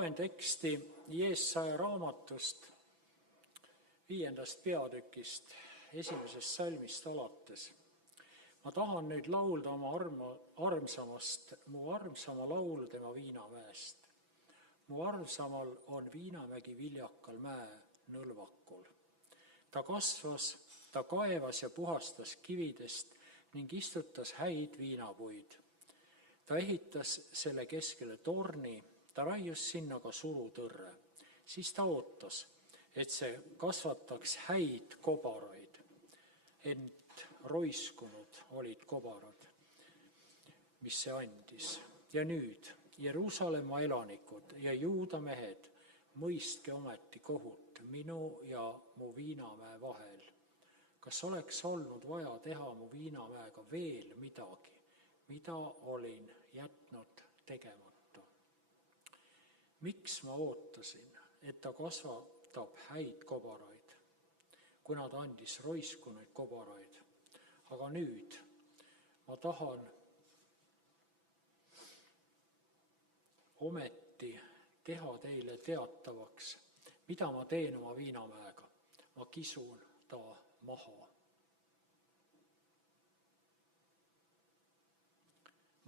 Loen teksti Jesaja raamatust 5. peatükist, 1. salmist alates. Ma tahan nüüd laulda oma armsamast, mu armsama laulu tema Viinamäest. Mu armsamal on Viinamägi viljakal mäe nõlvakul. Ta kasvas, ta kaevas ja puhastas kividest ning istutas häid viinapuid. Ta ehitas selle keskele torni, ta raius sinna ka surutõrre. Siis ta ootas, et see kasvataks häid kobaraid, ent roiskunud olid kobarad, mis see andis. Ja nüüd, Jeruusalemma elanikud ja Juuda mehed, mõistke ometi kohut minu ja mu Viinamäe vahel. Kas oleks olnud vaja teha mu Viinamäega veel midagi, mida olin jätnud tegemata? Miks ma ootasin, et ta kasvatab häid kobaraid, kuna ta andis roiskunuid kobaraid? Aga nüüd ma tahan ometi teha teile teatavaks, mida ma teen oma Viinamäega. Ma kisun ta maha.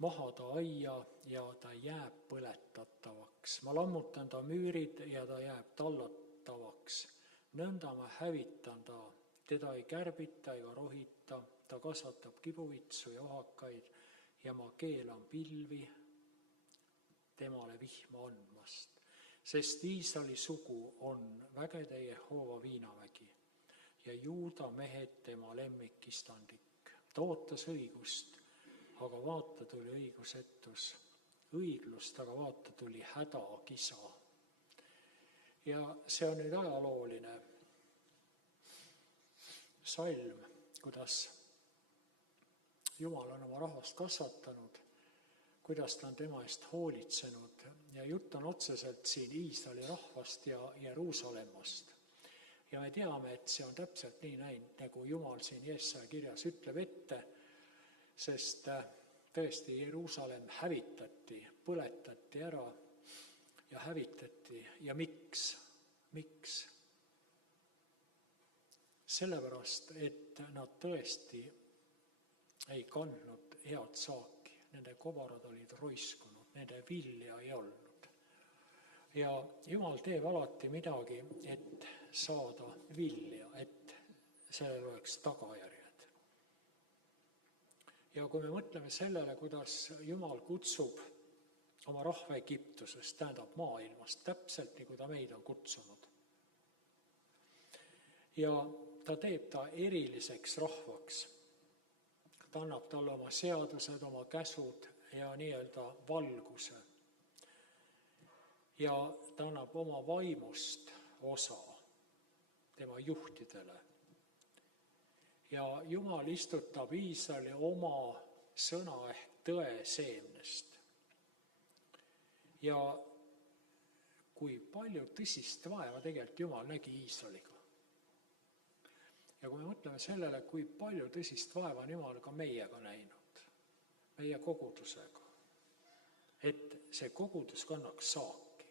Maha ta aia ja ta jääb põletatavaks. Ma lammutan ta müürid ja ta jääb tallatavaks. Nõnda ma hävitan ta. Teda ei kärbita ega rohita. Ta kasvatab kibuvitsu ja ohakaid ja ma keelan pilvi temale vihma andmast. Sest Iisraeli sugu on vägede Jehova Viinamägi ja Juuda mehed tema lemmikistandik. Ta ootas õigust, aga vaata tuli õigusetus, õiglust, aga vaata tuli hädakisa. Ja see on nüüd ajalooline salm, kuidas Jumal on oma rahvast kasvatanud, kuidas ta on tema eest hoolitsenud ja jutt on otseselt siin Iisraeli rahvast ja Jeruusalemmast. Ja me teame, et see on täpselt nii näinud, nagu Jumal siin Jesaja kirjas ütleb ette, sest tõesti Jeruusalemm hävitati, põletati ära ja hävitati. Ja miks? Miks? Sellepärast, et nad tõesti ei kandnud head saaki. Nende kobarad olid roiskunud, nende vilja ei olnud. Ja Jumal teeb alati midagi, et saada vilja, et sellel oleks tagajärjed. Ja kui me mõtleme sellele, kuidas Jumal kutsub oma rahva Egiptusest, tähendab maailmast, täpselt nii, kui ta meid on kutsunud. Ja ta teeb ta eriliseks rahvaks. Ta annab talle oma seadused, oma käsud ja nii-öelda valguse. Ja ta annab oma vaimust osa tema juhtidele. Ja Jumal istutab Iisraeli oma sõna ehk tõe seemnest. Ja kui palju tõsist vaeva tegelikult Jumal nägi Iisraeliga. Ja kui me mõtleme sellele, kui palju tõsist vaeva on Jumal ka meiega näinud, meie kogudusega, et see kogudus kannaks saaki.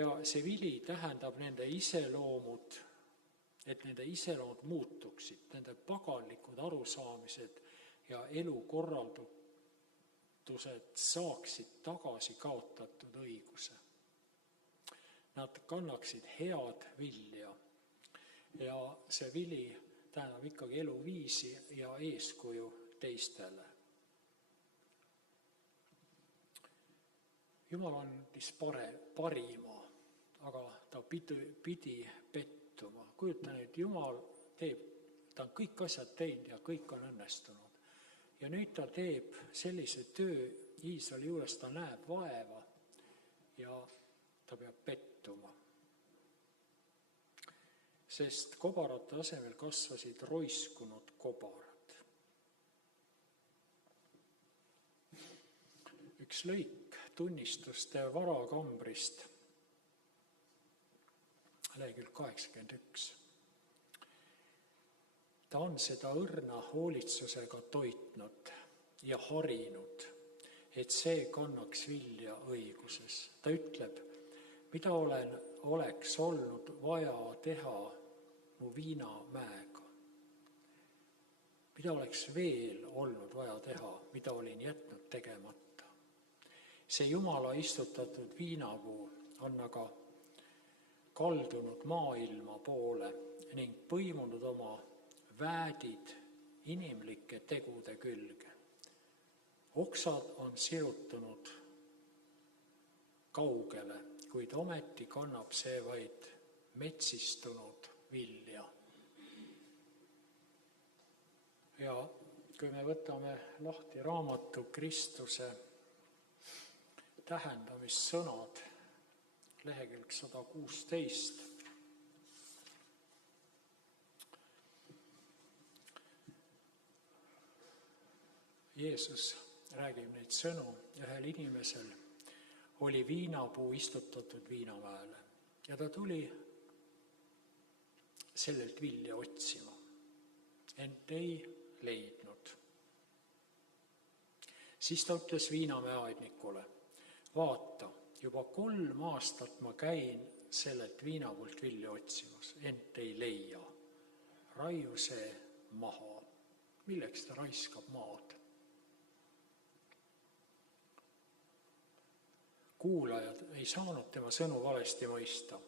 Ja see vili tähendab nende iseloomud, et nende iseloomud muutuksid, nende paganlikud arusaamised ja elukorraldused saaksid tagasi kaotatud õiguse. Nad kannaksid head vilja. Ja see vili tähendab ikkagi eluviisi ja eeskuju teistele. Jumal andis parima, aga ta pidi pettuma. Kujuta nüüd, Jumal ta on kõik asjad teinud ja kõik on õnnestunud. Ja nüüd ta teeb sellise töö Iisraeli juures, ta näeb vaeva ja ta peab pettuma. Sest kobarate asemel kasvasid roiskunud kobarad. Üks lõik tunnistuste varakambrist, lehekülg 81. Ta on seda õrna hoolitsusega toitnud ja harinud, et see kannaks vilja õiguses. Ta ütleb, mida oleks olnud vaja teha mu viinamäega. Mida oleks veel olnud vaja teha, mida olin jätnud tegemata. See Jumala istutatud viinapuu on aga kaldunud maailma poole ning põimunud oma väädid inimlike tegude külge. Oksad on sirutunud kaugele, kuid ometi kannab see vaid metsistunud vilja. Ja kui me võtame lahti raamatu Kristuse tähendamissõnad, lehekülg 116, Jeesus räägib neid sõnu, ühel inimesel oli viinapuu istutatud viinamäele ja ta tuli sellelt vilja otsima, ent ei leidnud. Siis ta ütles viinamäe aednikule, vaata, juba 3 aastat ma käin sellelt viinapuult vilja otsimas, ent ei leia. Raiu see maha. Milleks ta raiskab maad? Kuulajad ei saanud tema sõnu valesti mõista.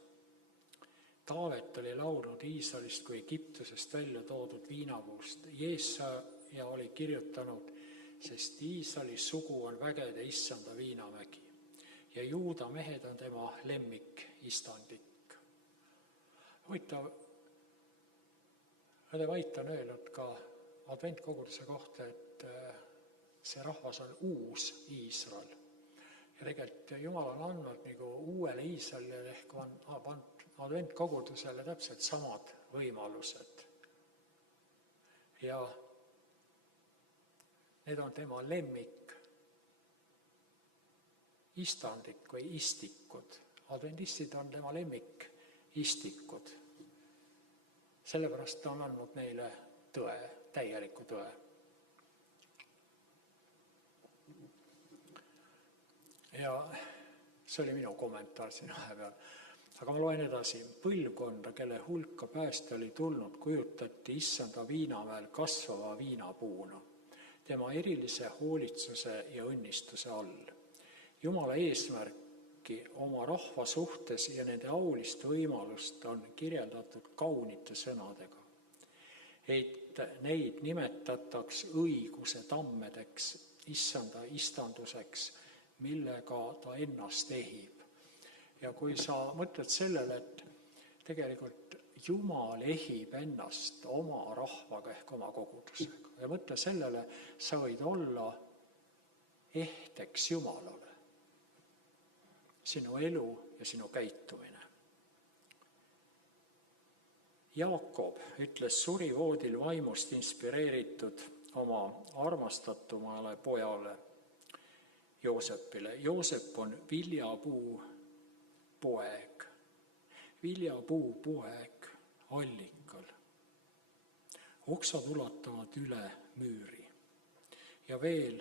Taavet oli laulnud Iisraelist kui Egiptusest välja toodud viinapuust. Jeesaja oli kirjutanud, sest Iisraeli sugu on vägede issanda viinamägi ja Juuda mehed on tema lemmik istandik. Õde Vait on öelnud ka adventkoguduse kohta, et see rahvas on uus Iisrael. Ja tegelikult Jumal on andnud nagu uuele Iisraelile ehk on adventkogudusele täpselt samad võimalused. Ja need on tema lemmik istandik või istikud. Adventistid on tema lemmik istikud. Sellepärast ta on andnud neile tõe, täieliku tõe. Ja see oli minu kommentaar siin vahepeal. Aga ma loen edasi. Põlvkonda, kelle hulka pääste oli tulnud, kujutati issanda viinamäel kasvava viinapuuna, tema erilise hoolitsuse ja õnnistuse all. Jumala eesmärki oma rahva suhtes ja nende aulist võimalust on kirjeldatud kaunite sõnadega. Et neid nimetataks õiguse tammedeks, issanda istanduseks, millega ta ennast ehib. Ja kui sa mõtled sellele, et tegelikult Jumal ehib ennast oma rahvaga ehk oma kogudusega ja mõtle sellele, sa võid olla ehteks Jumalale, sinu elu ja sinu käitumine. Jaakob ütles surivoodil vaimust inspireeritud oma armastatumale pojale Joosepile. Joosep on viljapuu poeg. Viljapuu poeg allikal. Oksad ulatavad üle müüri. Ja veel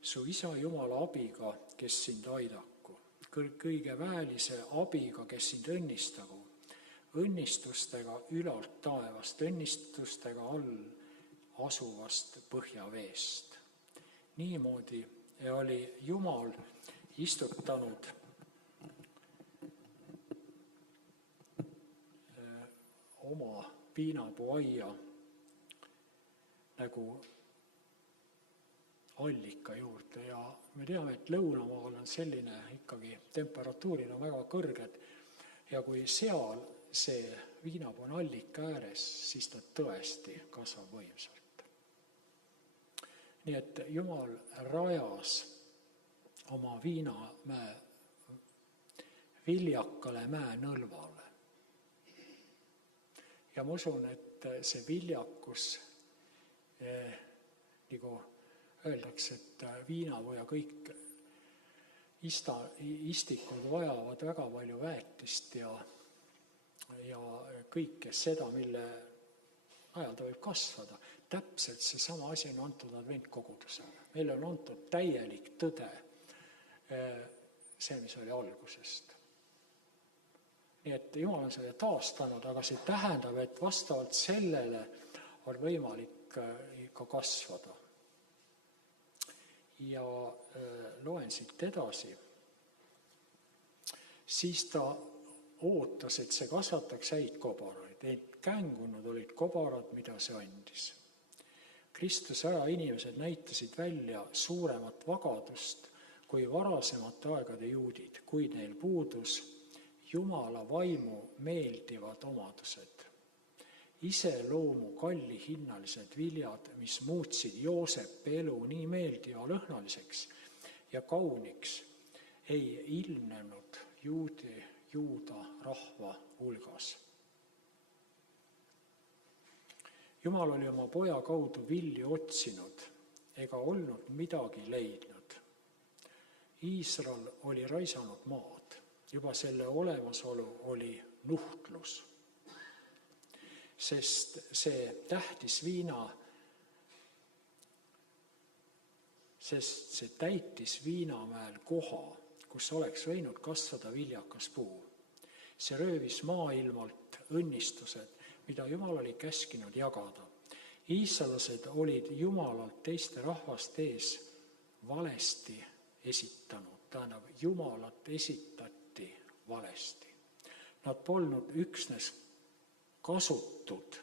su isa Jumala abiga, kes sind aidaku. Kõige väelise abiga, kes sind õnnistagu. Õnnistustega ülalt taevast, õnnistustega all asuvast põhjaveest. Niimoodi oli Jumal istutanud oma viinapuuaia nagu allika juurde ja me teame, et lõunamaal on selline ikkagi temperatuurid on väga kõrged ja kui seal see viinapuu on allika ääres, siis ta tõesti kasvab võimsalt. Nii et Jumal rajas oma viinamäe viljakale mäenõlvale. Ja ma usun, et see viljakus, nagu öeldakse, et viinapuu ja kõik istikud vajavad väga palju väetist ja kõike seda, mille ajal ta võib kasvada. täpselt seesama asi on antud adventkogudusele. Meile on antud täielik tõde, see, mis oli algusest. Nii et Jumal on selle taastanud, aga see tähendab, et vastavalt sellele on võimalik ka kasvada. Ja loen siit edasi. Siis ta ootas, et see kasvataks häid kobaraid, et kängunud olid kobarad, mida see andis. Kristuse aja inimesed näitasid välja suuremat vagadust kui varasemate aegade juudid, kuid neil puudus Jumala vaimu meeldivad omadused. Iseloomu kallihinnalised viljad, mis muutsid Joosepi elu nii meeldiva lõhnaliseks ja kauniks, ei ilmnenud juuda rahva hulgas. Jumal oli oma poja kaudu vilju otsinud ega olnud midagi leidnud. Iisrael oli raisanud maad, juba selle olemasolu oli nuhtlus, sest see täitis Viinamäel koha, kus oleks võinud kasvada viljakas puu. See röövis maailmalt õnnistused, mida Jumal oli käskinud jagada. Iisraelased olid Jumalalt teiste rahvaste ees valesti esitanud, tähendab, Jumalat esitati valesti. Nad polnud üksnes kasutud,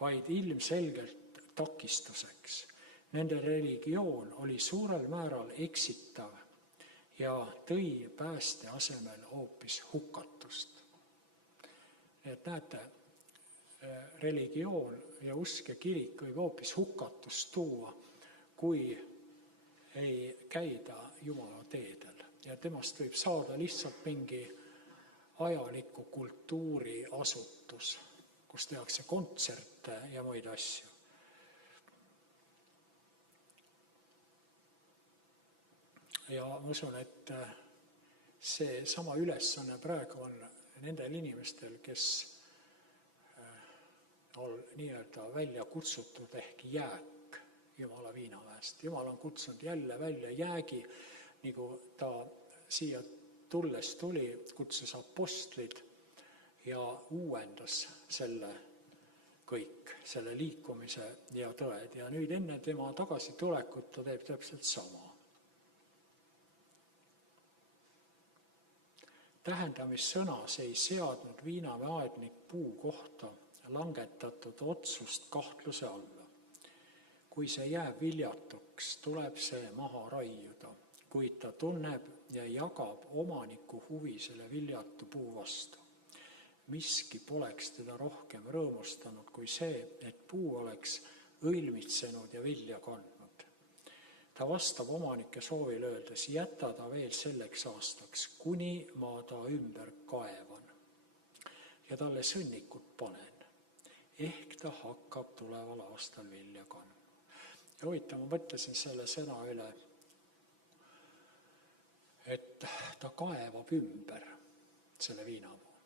vaid ilmselgelt takistuseks. Nende religioon oli suurel määral eksitav ja tõi pääste asemel hoopis hukatust. Et näete, religioon ja usk ja kirik võib hoopis hukatust tuua, kui ei käida Jumala teedel. Ja temast võib saada lihtsalt mingi ajaliku kultuuriasutus, kus tehakse kontserte ja muid asju. Ja ma usun, et see sama ülesanne praegu on nendel inimestel, kes on nii-öelda välja kutsutud ehk jääk Jumala Viinamäest. Jumal on kutsunud jälle välja jäägi, nagu ta siia tulles tuli, kutsus apostlid ja uuendas selle kõik, selle liikumise ja tõed. Ja nüüd enne tema tagasitulekut ta teeb täpselt sama. Tähendamissõnas ei seadnud Viinamäe aednik puu kohta langetatud otsust kahtluse alla. Kui see jääb viljatuks, tuleb see maha raiuda, kuid ta tunneb ja jagab omaniku huvi selle viljatu puu vastu. Miski poleks teda rohkem rõõmustanud kui see, et puu oleks õilmitsenud ja vilja kandnud. Ta vastab omanike soovile öeldes, jäta ta veel selleks aastaks, kuni ma ta ümber kaevan ja talle sõnnikut panen. Ehk ta hakkab tuleval aastal vilja kandma. Ja huvitav, ma mõtlesin selle sõna üle, et ta kaevab ümber selle viinamaa.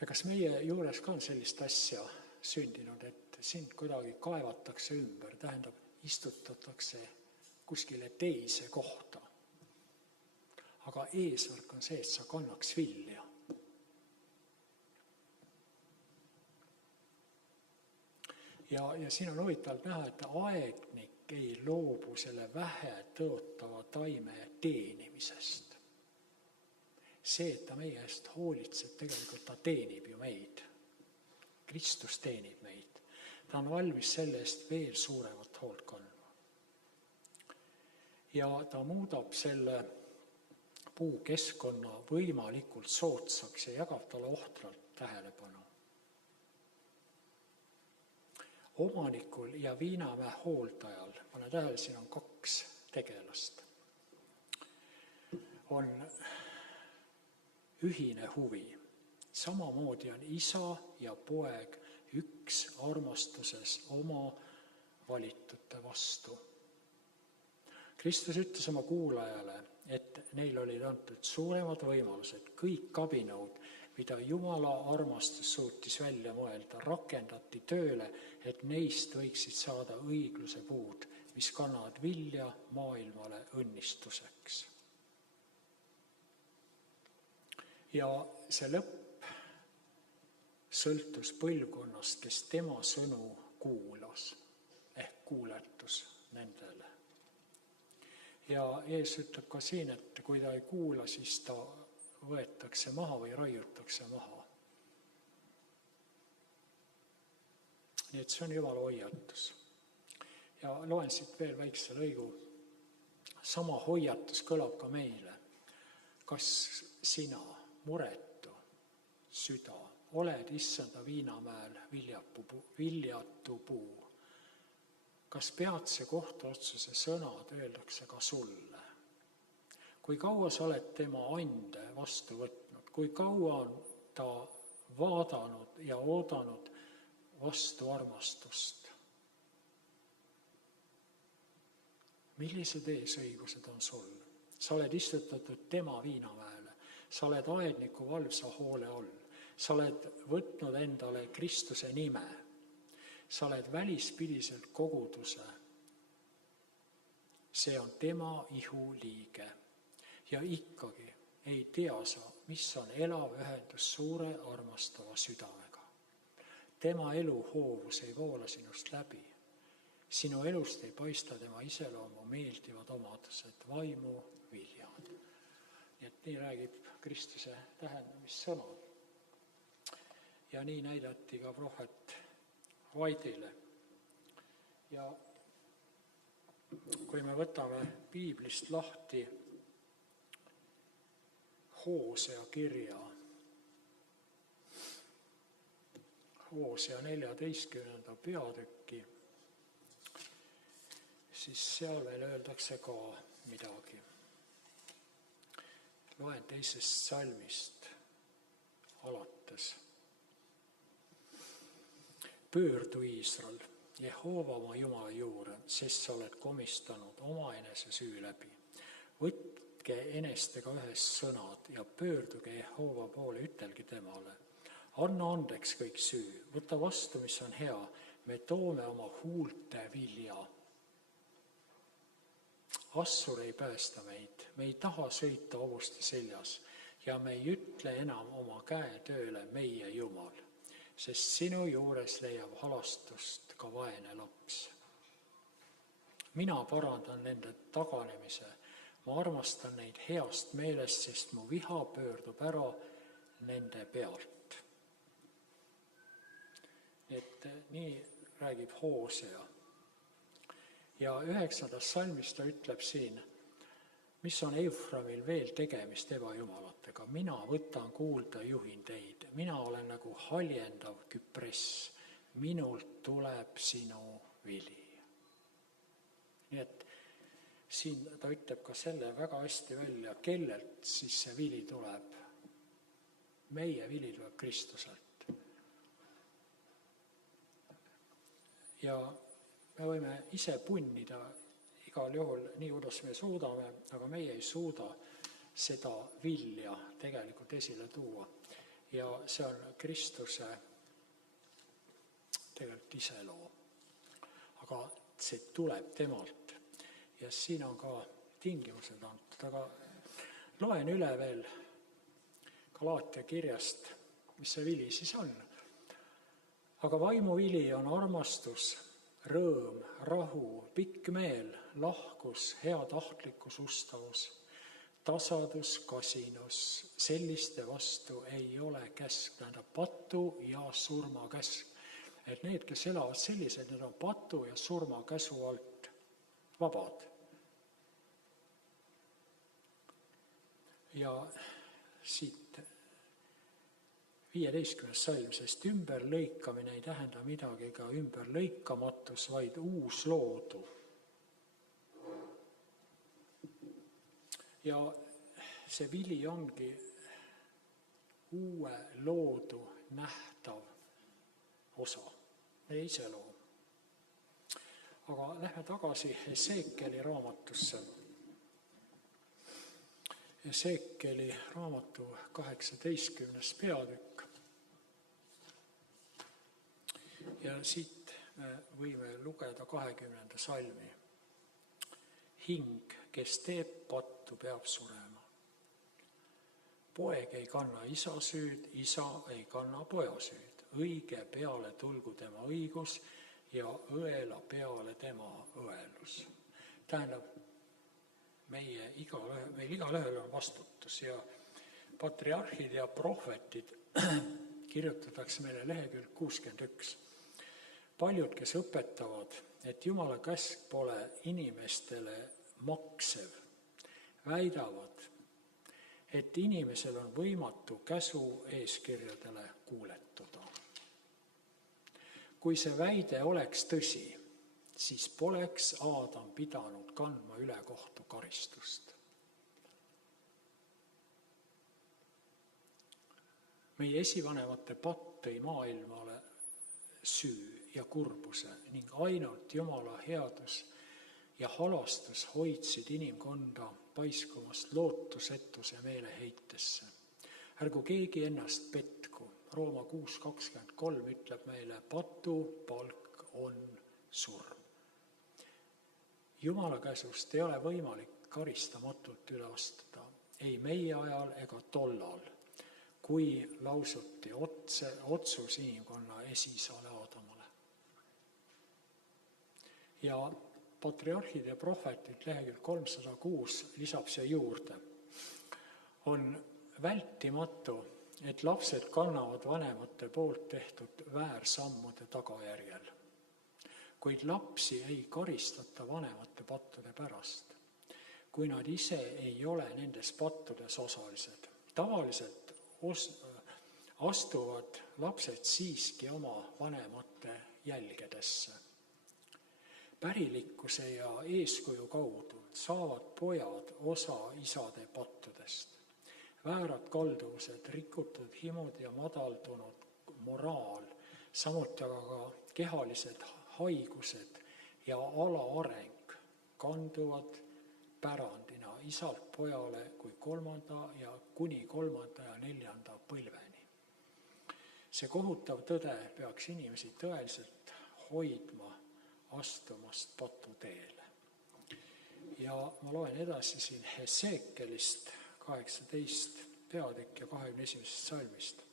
Ja kas meie juures ka on sellist asja sündinud, et sind kuidagi kaevatakse ümber, tähendab, istutatakse kuskile teise kohta. Aga eesmärk on see, et sa kannaks vilja. Ja siin on huvitavalt näha, et aednik ei loobu selle vähe tõotava taime teenimisest. See, et ta meie eest hoolitseb, tegelikult ta teenib ju meid. Kristus teenib meid. Ta on valmis selle eest veel suuremat hoolt kandma. Ja ta muudab selle puukeskkonna võimalikult soodsaks ja jagab talle ohtralt tähelepanu. Omanikul ja Viinamäe hooldajal, pane tähele, siin on 2 tegelast, on ühine huvi. Samamoodi on isa ja poeg üks armastuses oma valitute vastu. Kristus ütles oma kuulajale, et neil olid antud suuremad võimalused, kõik abinõud, mida Jumala armastus suutis välja mõelda, rakendati tööle, et neist võiksid saada õigluse puud, mis kannavad vilja maailmale õnnistuseks. Ja see lõpp sõltus põlvkonnast, kes tema sõnu kuulas, ehk kuuletus nendele. Ja Jeesus ütleb ka siin, et kui ta ei kuula, siis ta võetakse maha või raiutakse maha. Nii et see on Jumala hoiatus. Ja loen siit veel väikse lõigu. Sama hoiatus kõlab ka meile. Kas sina, muretu süda, oled Issanda viinamäel viljatu puu? Kas peatse kohtuotsuse sõnad öeldakse ka sulle? Kui kaua sa oled tema ande vastu võtnud, kui kaua on ta vaadanud ja oodanud vastu armastust? Millised eesõigused on sul? Sa oled istutatud tema viinamäele, sa oled aedniku valvsa hoole all, sa oled võtnud endale Kristuse nime, sa oled välispidiselt koguduse. See on tema ihu liige. Ja ikkagi ei tea sa, mis on elav ühendus suure armastava südamega. Tema elu hoovus ei voola sinust läbi. Sinu elust ei paista tema iseloomu meeldivad omadused, vaimu viljad. Nii et nii räägib Kristuse tähendamissõnad. Ja nii näidati ka prohvet Vaidile. Ja kui me võtame piiblist lahti Hoosea kirja, Hoosea 14. peatükki, siis seal veel öeldakse ka midagi. Loen 2. salmist alates. Pöördu Iisrael, Jehova oma Jumala juurde, sest sa oled komistanud omaenese süü läbi. Võtke enestega ühes sõnad ja pöörduge Jehova poole, ütelge temale. Anna andeks kõik süü, võta vastu, mis on hea, me toome oma huulte vilja. Assur ei päästa meid, me ei taha sõita hobuste seljas ja me ei ütle enam oma käe tööle meie Jumal, sest sinu juures leiab halastust ka vaene laps. Mina parandan nende taganemise, ma armastan neid heast meelest, sest mu viha pöördub ära nende pealt. Et nii räägib Hoosea. Ja 9. salmis ta ütleb siin, mis on Euframil veel tegemist ebajumalatega. Mina võtan kuulda, juhin teid. Mina olen nagu haljendav küpress. Minult tuleb sinu vili. Nii et siin ta ütleb ka selle väga hästi välja, kellelt siis see vili tuleb. Meie vili tuleb Kristuselt. Ja me võime ise punnida igal juhul nii, kuidas me suudame, aga meie ei suuda seda vilja tegelikult esile tuua. Ja see on Kristuse tegelikult iseloom. Aga see tuleb temalt. Ja siin on ka tingimused antud. Aga loen üle veel Galaatia kirjast, mis see vili siis on. Aga vaimuvili on armastus, rõõm, rahu, pikk meel, lahkus, heatahtlikkus, ustavus, tasadus, kasinus. Selliste vastu ei ole käsk, tähendab patu ja surmakäsk. Et need, kes elavad sellised, need on patu ja surmakäsu alt vabad. Ja siit 15. salm, sest ümberlõikamine ei tähenda midagi ka ümberlõikamatus, vaid uus loodu. Ja see vili ongi uue loodu nähtav osa, meie iseloom. Aga lähme tagasi Esekieli raamatusse. Hesekieli raamatu 18. peatükk. Ja siit me võime lugeda 20. salmi. Hing, kes teeb pattu, peab surema. Poeg ei kanna isa süüd, isa ei kanna poja süüd. Õige peale tulgu tema õigus ja õela peale tema õelus. Tähendab, meil igalühel on vastutus ja patriarhid ja prohvetid kirjutatakse meile lehekülg 61. Paljud, kes õpetavad, et Jumala käsk pole inimestele maksev, väidavad, et inimesel on võimatu käsu eeskirjadele kuuletuda. Kui see väide oleks tõsi, siis poleks Aadam pidanud kandma ülekohtu karistust. Meie esivanemate patt tõi maailmale süü ja kurbuse ning ainult Jumala headus ja halastus hoidsid inimkonda paiskumast lootusetuse meeleheitesse. Ärgu keegi ennast petku. Rooma 6.23 ütleb meile, patu palk on surm. Jumala käsust ei ole võimalik karistamatult üle astuda, ei meie ajal ega tollal, kui lausuti otsus inimkonna esiisale Aadamale. Ja patriarhid ja prohvetid lehekülg 306 lisab siia juurde. On vältimatu, et lapsed kannavad vanemate poolt tehtud väärsammude tagajärjel. Kuid lapsi ei karistata vanemate pattude pärast, kui nad ise ei ole nendes pattudes osalised. Tavaliselt astuvad lapsed siiski oma vanemate jälgedesse. Pärilikkuse ja eeskuju kaudu saavad pojad osa isade pattudest. Väärad kalduvused, rikutud himud ja madaldunud moraal, samuti aga ka kehalised haigused ja alaareng kanduvad pärandina isalt pojale kui kuni kolmanda ja neljanda põlveni. See kohutav tõde peaks inimesi tõeliselt hoidma astumast patuteele. Ja ma loen edasi siin Hesekielist 18 peatükk ja 21. salmist.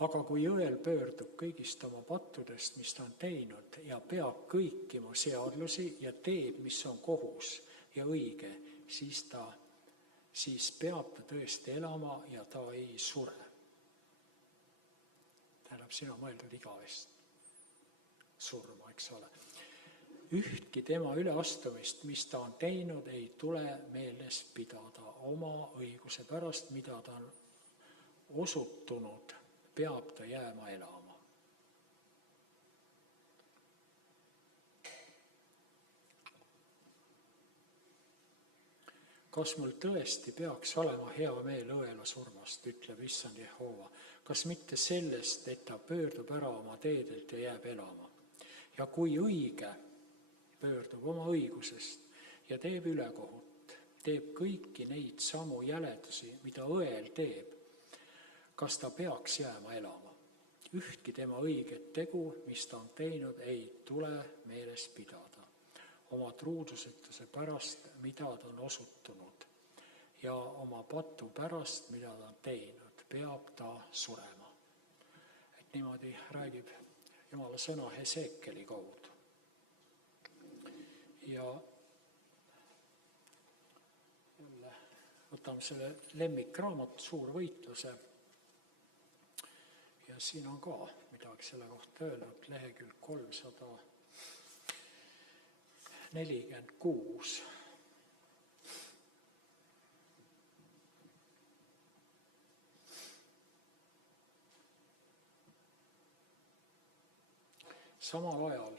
Aga kui õel pöördub kõigist oma pattudest, mis ta on teinud, ja peab kõiki mu seadlusi ja teeb, mis on kohus ja õige, siis peab ta tõesti elama ja ta ei sure. Tähendab, siin on mõeldud igavest surma, eks ole. Ühtki tema üleastumist, mis ta on teinud, ei tule meeles pidada oma õiguse pärast, mida ta on osutunud, peab ta jääma elama. Kas mul tõesti peaks olema hea meel õela surmast, ütleb issand Jehova, kas mitte sellest, et ta pöördub ära oma teedelt ja jääb elama. Ja kui õige pöördub oma õigusest ja teeb ülekohut, teeb kõiki neid samu jäledusi, mida õel teeb, kas ta peaks jääma elama? Ühtki tema õiget tegu, mis ta on teinud, ei tule meeles pidada. Oma truudusetuse pärast, mida ta on osutunud, ja oma patu pärast, mida ta on teinud, peab ta surema. Et niimoodi räägib Jumala sõna Hesekieli kaudu. Ja jälle võtame selle lemmikraamatu Suur võitluse. Ja siin on ka midagi selle kohta öelnud, lehekülg 346. Samal ajal,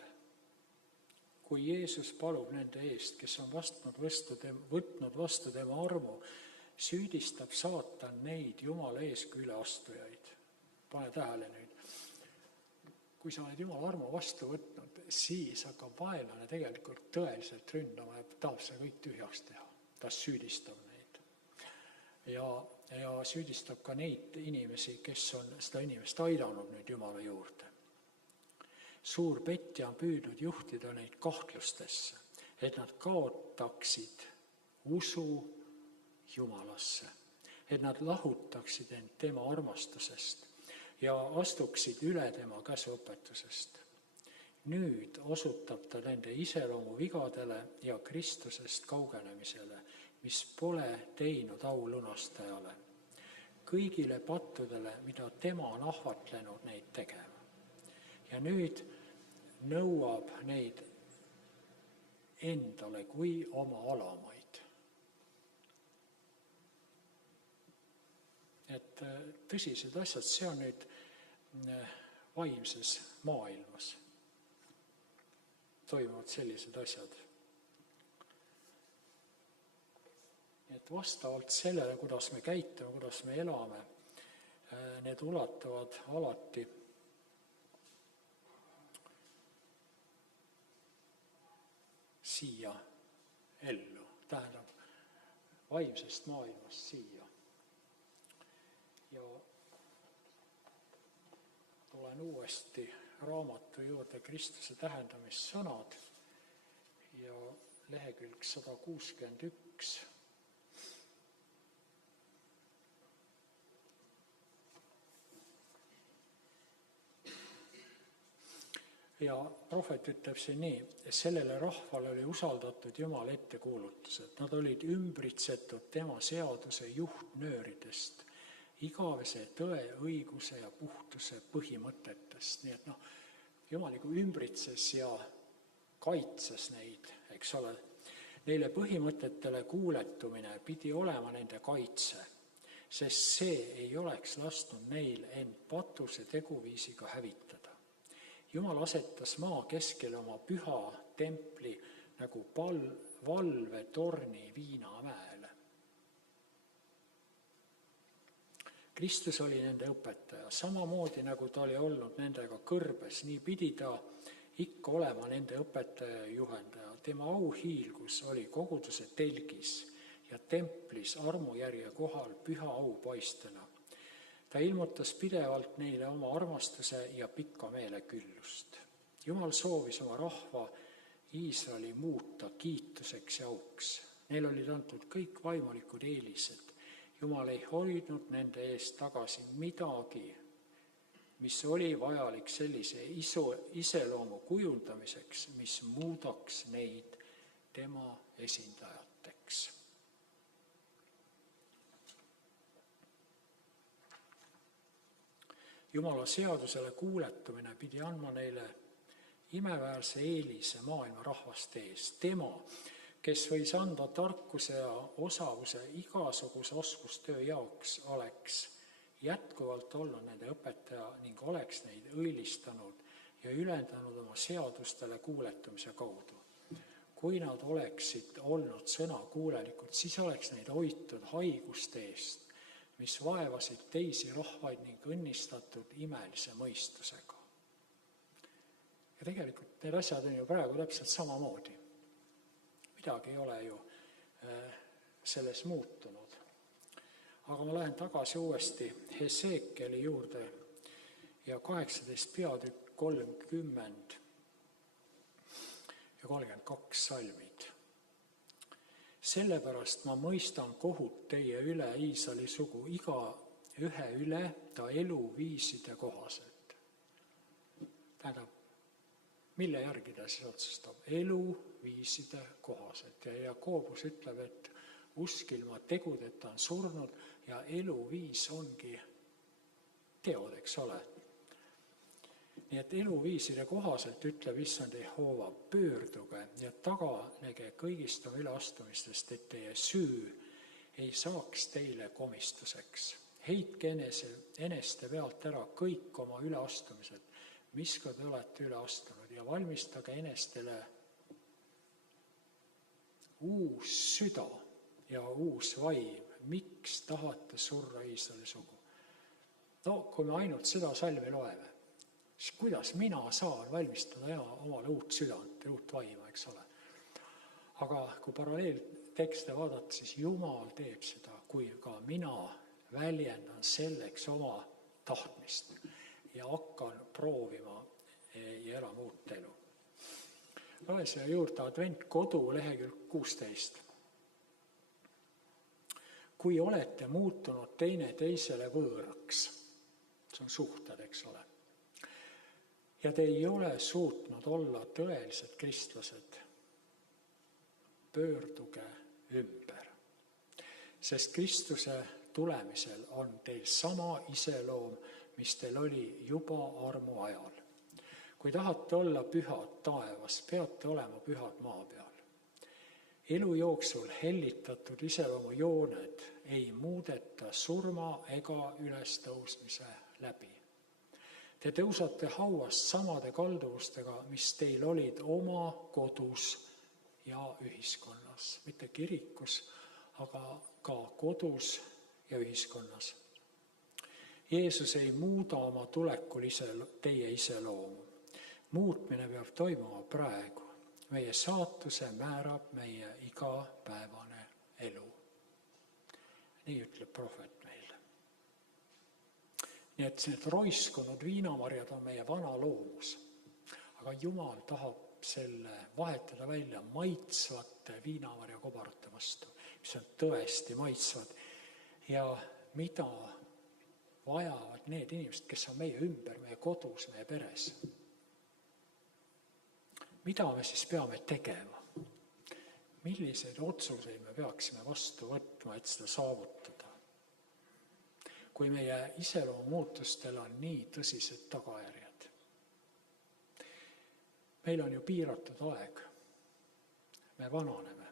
kui Jeesus palub nende eest, kes on võtnud vastu tema armu, süüdistab saatan neid Jumala ees kui üleastujaid. Pane tähele nüüd. Kui sa oled Jumala armu vastu võtnud, siis hakkab vaenlane tegelikult tõeliselt ründama ja tahab see kõik tühjaks teha. Ta süüdistab neid. ja süüdistab ka neid inimesi, kes on seda inimest aidanud nüüd Jumala juurde. Suur petja on püüdnud juhtida neid kahtlustesse, et nad kaotaksid usu Jumalasse, et nad lahutaksid end tema armastusest ja astuksid üle tema käsuõpetusest. Nüüd osutab ta nende iseloomu vigadele ja Kristusest kaugenemisele, mis pole teinud au lunastajale, kõigile pattudele, mida tema on ahvatlenud neid tegema. Ja nüüd nõuab neid endale kui oma alamaid. Et tõsised asjad, see on nüüd vaimses maailmas. Toimuvad sellised asjad. Et vastavalt sellele, kuidas me käitume, kuidas me elame, need ulatuvad alati siia ellu, tähendab vaimsest maailmast siia. Ja tulen uuesti raamatu juurde Kristuse tähendamissõnad ja lehekülg 161. Ja prohvet ütleb siin nii, sellele rahvale oli usaldatud Jumala ettekuulutused. Nad olid ümbritsetud tema seaduse juhtnööridest, igavese tõe, õiguse ja puhtuse põhimõtetest. Nii et Jumal nagu ümbritses ja kaitses neid, eks ole. Neile põhimõtetele kuuletumine pidi olema nende kaitse, sest see ei oleks lasknud neil end patuse teguviisiga hävitada. Jumal asetas maa keskele oma püha templi nagu valvetorni Viinamäele. Kristus oli nende õpetaja, samamoodi nagu ta oli olnud nendega kõrbes, nii pidi ta ikka olema nende õpetaja ja juhendaja. Tema auhiilgus oli koguduse telgis ja templis armujärje kohal püha aupaistena. Ta ilmutas pidevalt neile oma armastuse ja pikka meeleküllust. Jumal soovis oma rahva Iisraeli muuta kiituseks ja auks. Neil olid antud kõik vaimulikud eelised. Jumal ei hoidnud nende eest tagasi midagi, mis oli vajalik sellise iseloomu kujundamiseks, mis muudaks neid tema esindajateks. Jumala seadusele kuuletumine pidi andma neile imeväärse eelise maailma rahvaste ees. Tema, kes võis anda tarkuse ja osavuse igasuguse oskustöö jaoks, oleks jätkuvalt olnud nende õpetaja ning oleks neid õilistanud ja ülendanud oma seadustele kuuletumise kaudu. Kui nad oleksid olnud sõnakuulelikud, siis oleks neid hoitud haiguste eest, mis vaevasid teisi rahvaid ning õnnistatud imelise mõistusega. Ja tegelikult need asjad on ju praegu täpselt samamoodi. Midagi ei ole ju selles muutunud. Aga ma lähen tagasi uuesti Hesekieli juurde ja 18 peatükk 30 ja 32 salmid. Sellepärast ma mõistan kohut teie üle Iisraeli sugu iga ühe üle ta eluviiside kohaselt. Tähendab, mille järgi ta siis otsustab? Eluviiside kohaselt. Ja Jakoobus ütleb, et usk ilma tegudeta on surnud ja eluviis ongi teod, eks ole. Nii et eluviiside kohaselt ütleb Issand Jehova, pöörduge ja taganege kõigist oma üleastumistest, et teie süü ei saaks teile komistuseks. Heitke eneste pealt ära kõik oma üleastumised, mis ka te olete üle astunud, ja valmistage enestele uus süda ja uus vaim. Miks tahate surra Iisraeli sugu? Kui me ainult seda salmi loeme, siis kuidas mina saan valmistada omale uut südant ja uut vaima, eks ole. Aga kui paralleeltekste vaadata, siis Jumal teeb seda, kui ka mina väljendan selleks oma tahtmist ja hakkan proovima ja elama uut elu. Loe siia juurde Adventkodu lehekülg 16. Kui olete muutunud teineteisele võõraks, see on suhted, eks ole, ja te ei ole suutnud olla tõelised kristlased, pöörduge ümber, sest Kristuse tulemisel on teil sama iseloom, mis teil oli juba armu ajal. Kui tahate olla pühad taevas, peate olema pühad maa peal. Elu jooksul hellitatud iseloomu jooned ei muudeta surma ega ülestõusmise läbi. Te tõusate hauast samade kalduvustega, mis teil olid oma kodus ja ühiskonnas. Mitte kirikus, aga ka kodus ja ühiskonnas. Jeesus ei muuda oma tulekul teie iseloomu. Muutmine peab toimuma praegu. Meie saatuse määrab meie igapäevane elu. Nii ütleb prohvet meile. Nii et need roiskunud viinamarjad on meie vana loomus. Aga Jumal tahab selle vahetada välja maitsvate viinamarja kobarate vastu, mis on tõesti maitsvad ja mida vajavad need inimesed, kes on meie ümber, meie kodus, meie peres. Mida me siis peame tegema? Milliseid otsuseid me peaksime vastu võtma, et seda saavutada? Kui meie iseloomuutustel on nii tõsised tagajärjed. Meil on ju piiratud aeg. Me vananeme.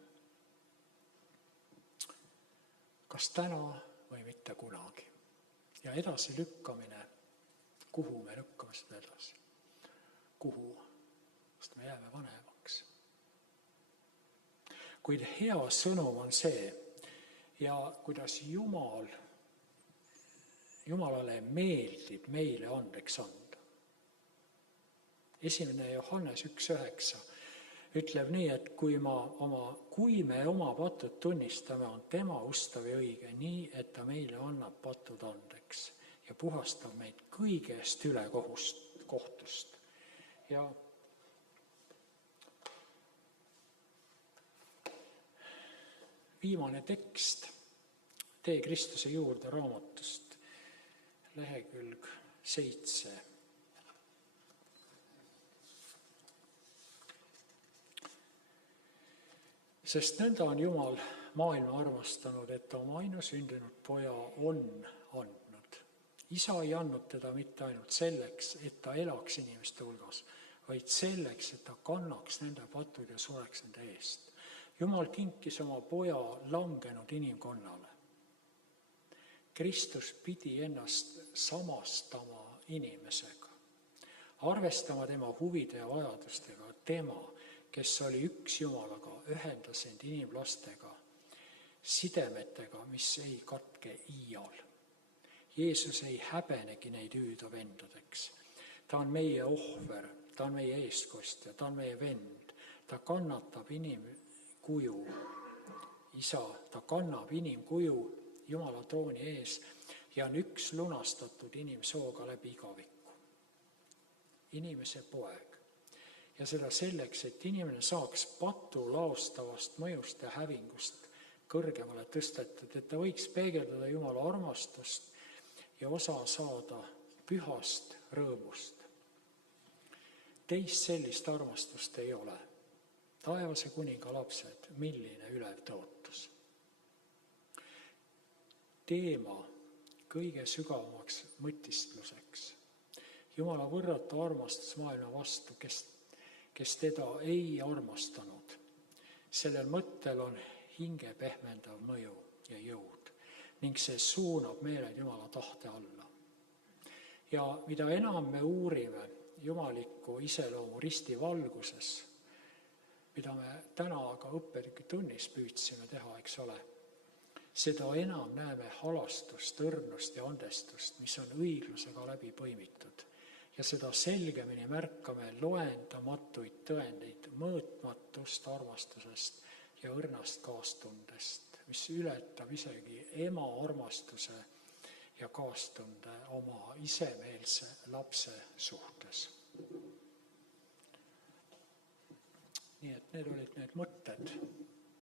Kas täna või mitte kunagi? Ja edasi lükkamine, kuhu me lükkame seda edasi? Kuhu? Sest me jääme vanemaks. Kuid hea sõnum on see ja kuidas Jumalale meeldib meile andeks anda. 1. Johannes 1,9 ütleb nii, et kui me oma patud tunnistame, on tema ustav ja õige, nii et ta meile annab patud andeks ja puhastab meid kõigest üle kohtust. Ja viimane tekst Tee Kristuse juurde raamatust, lehekülg 7. Sest nõnda on Jumal maailma armastanud, et oma ainusündinud poja on andnud. Isa ei andnud teda mitte ainult selleks, et ta elaks inimeste hulgas, vaid selleks, et ta kannaks nende patud ja sureks nende eest. Jumal kinkis oma poja langenud inimkonnale. Kristus pidi ennast samastama inimesega, arvestama tema huvide ja vajadustega. Tema, kes oli üks Jumalaga, ühendas end inimlastega, sidemetega, mis ei katke iial. Jeesus ei häbenegi neid hüüda vendadeks. Ta on meie ohver, ta on meie eestkostja, ta on meie vend. Ta kannatab inimkuju, isa, ta kannab inimkuju Jumala trooni ees ja on üks lunastatud inimsooga läbi igaviku. Inimese poeg. Ja seda selleks, et inimene saaks patu laostavast mõjust ja hävingust kõrgemale tõstetud, et ta võiks peegeldada Jumala armastust ja osa saada pühast rõõmust. Teist sellist armastust ei ole. Taevase kuninga lapsed, milline ülev tõotus. Teema kõige sügavamaks mõtistluseks. Jumala võrratu armastus maailma vastu, kes teda ei armastanud. Sellel mõttel on hinge pehmendav mõju ja jõud ning see suunab meeled Jumala tahte alla. Ja mida enam me uurime jumalikku iseloomu risti valguses, mida me täna aga õppetükitunnis püüdsime teha, eks ole, seda enam näeme halastust, õrnust ja andestust, mis on õiglusega läbi põimitud. Ja seda selgemini märkame loendamatuid tõendeid mõõtmatust armastusest ja õrnast kaastundest mis ületab isegi ema armastuse ja kaastunde oma isemeelse lapse suhtes. Nii et need olid need mõtted